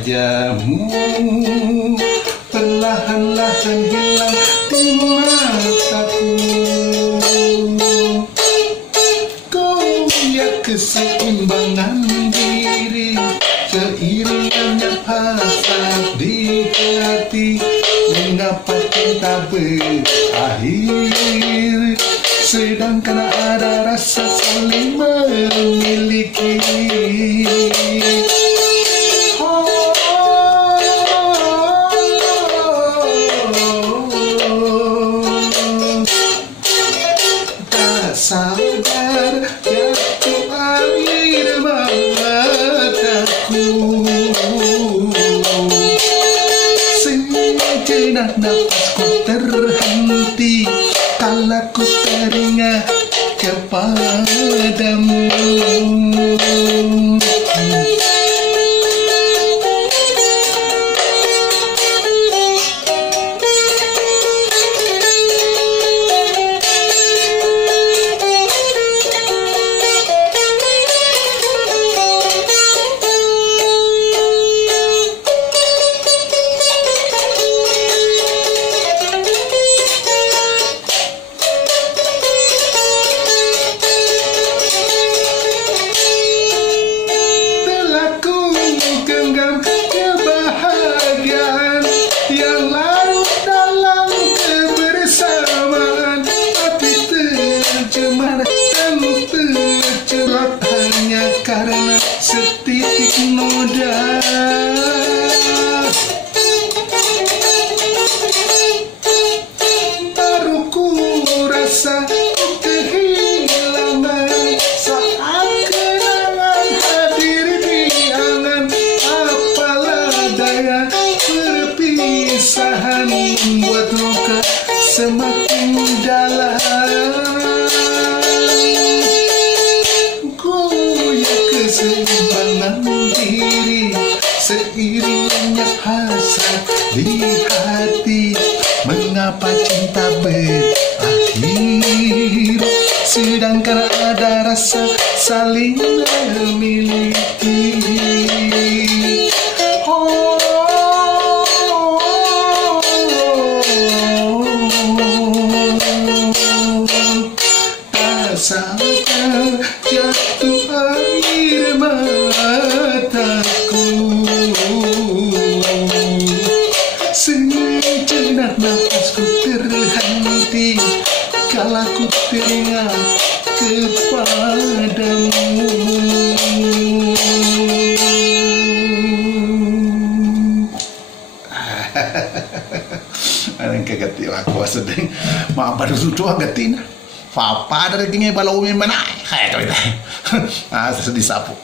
wajahmu perlahan-lahan hilang di mataku. Goyah keseimbangan diri, keiringannya hasrat di hati. Mengapa cinta berakhir, sedangkan ada rasa saling memiliki. Tak sadar jatuh air mataku. Sejenak nafasku terhenti kala ku teringat kepadamu. Kebahagiaan yang larut dalam kebersamaan, tapi tercemar dan tercerat hanya karena setitik noda. Baru ku rasa kehilangan saat kenangan hadir di angan. Perpisahan membuat luka semakin dalam. Goyah keseimbangan diri, seiringnya hasrat di hati. Mengapa cinta berakhir, sedangkan ada rasa saling memiliki. Sadar jatuh air mataku. Sejenak nafasku terhenti kala ku teringat kepadamu. Anang kagati aku sedang mabar sudu agatin. Papa dari tinggi balau min mana? Kayak itu. Ah, sedih sapu.